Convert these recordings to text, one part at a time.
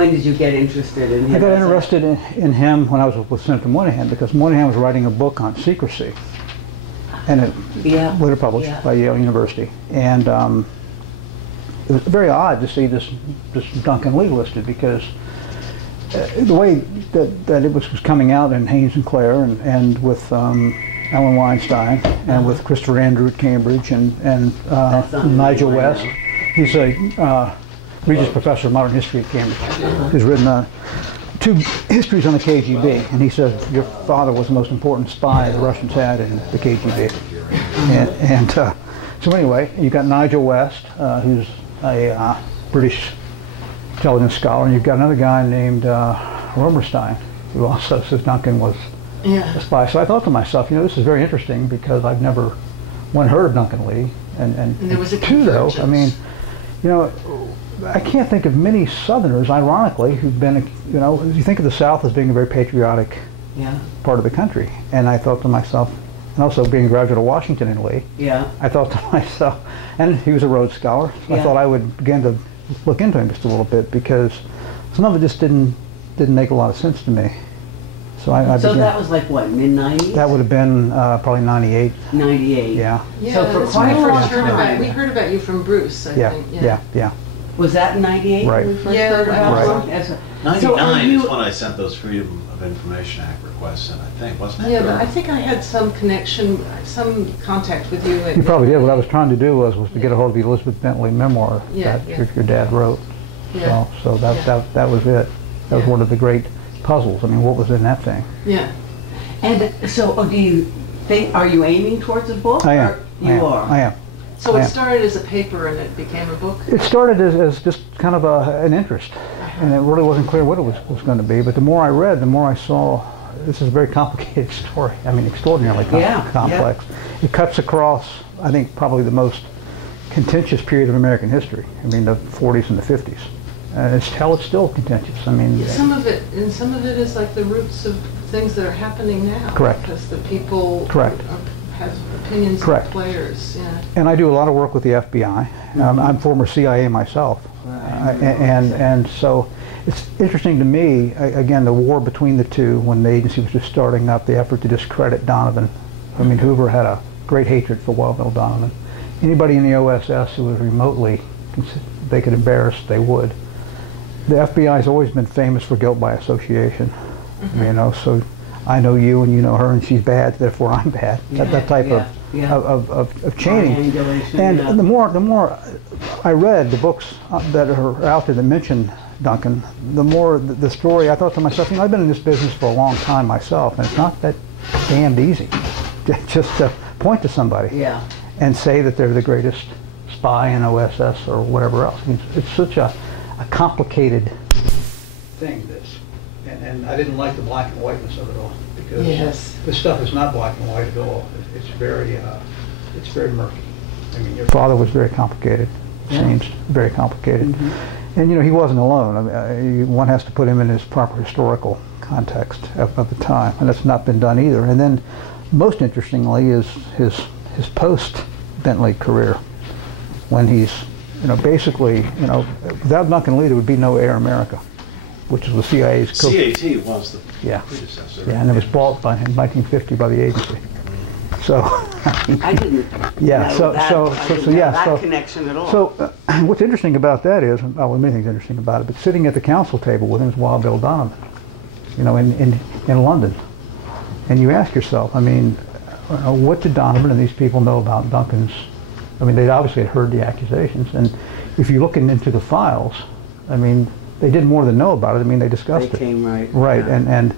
When did you get interested in him? I got interested in him when I was with Senator Moynihan, because Moynihan was writing a book on secrecy, and it later published by Yale University. And it was very odd to see this Duncan Lee listed, because the way that it was coming out in Haynes and Clare, and with Ellen Weinstein, and with Christopher Andrew at Cambridge, and Nigel West. He's a Regis Professor of Modern History at Cambridge. He's written 2 histories on the KGB, and he says your father was the most important spy the Russians had in the KGB. And so anyway, you've got Nigel West, who's a British intelligence scholar, and you've got another guy named Romerstein, who also says Duncan was a spy. So I thought to myself, this is very interesting, because I've never, one, heard of Duncan Lee, and there was a two, though, I mean, I can't think of many Southerners, ironically, who've been, you think of the South as being a very patriotic part of the country. And I thought to myself, and also being a graduate of Washington and Lee, I thought to myself, and he was a Rhodes Scholar, so I thought I would begin to look into him just a little bit, because some of it just didn't make a lot of sense to me. So so that was like what, mid-90s? That would have been probably 98. 98. Yeah. So for quite a long time. We heard about you from Bruce, I think. Yeah. Was that in 98? Right. When we first heard about it? 99 is when I sent those Freedom of Information Act requests in, I think, wasn't it? Yeah, but I think I had some connection, some contact with you. You probably did. What I was trying to do was to get a hold of the Elizabeth Bentley memoir that your dad wrote. So that was it. That was one of the great puzzles. I mean, what was in that thing? Yeah. And so, do you think, are you aiming towards a book? I am. I am. So it started as a paper and it became a book? It started as just kind of an interest, and it really wasn't clear what it was going to be. But the more I read, the more I saw this is a very complicated story. I mean, extraordinarily complex. It cuts across, I think, probably the most contentious period of American history. I mean, the 40s and the 50s. And it's still contentious. I mean, some of it is like the roots of things that are happening now. Correct. Because the people have opinions of players. Yeah. And I do a lot of work with the FBI. I'm former CIA myself, and so it's interesting to me. Again, the war between the two, when the agency was just starting up, the effort to discredit Donovan. I mean, Hoover had a great hatred for Wild Bill Donovan. Anybody in the OSS who was remotely they could embarrass, they would. The FBI has always been famous for guilt by association, so I know you and you know her and she's bad, therefore I'm bad. That type of chaining. And the more I read the books that are out there that mention Duncan, the more the story, I thought to myself, I've been in this business for a long time myself, and it's not that damned easy just to point to somebody and say that they're the greatest spy in OSS or whatever else. I mean, it's such a complicated thing, this. And I didn't like the black and whiteness of it all, because this stuff is not black and white at all. It's very murky. I mean, your father was very complicated. It seems very complicated. And he wasn't alone. I mean, one has to put him in his proper historical context of the time, and that's not been done either. And then, most interestingly, is his post-Bentley career, when he's basically, without Duncan Lee, there would be no Air America, which was the CIA's CAT was the predecessor. Yeah, and it was bought in 1950 by the agency. So I didn't know that connection at all. So what's interesting about that is, well, many things interesting about it, but sitting at the council table with him is Wild Bill Donovan, in London, and you ask yourself, I mean, what did Donovan and these people know about Duncan's? I mean, they obviously had heard the accusations, and if you look into the files, I mean, they did more than know about it. I mean, they discussed it. They came right. And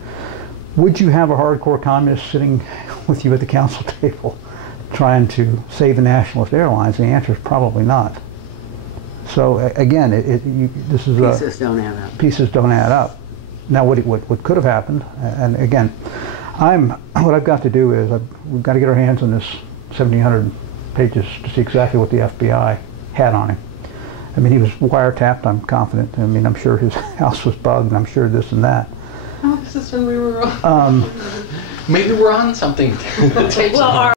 would you have a hardcore communist sitting with you at the council table trying to save the nationalist airlines? The answer is probably not. So again, this is pieces don't add up. Pieces don't add up. Now, what could have happened? And again, what I've got to do is we've got to get our hands on this 1,700 pages to see exactly what the FBI had on him. I mean, he was wiretapped, I'm confident. I mean, I'm sure his house was bugged, and I'm sure this and that. Oh, this is when we were on. Maybe we're on something. Well,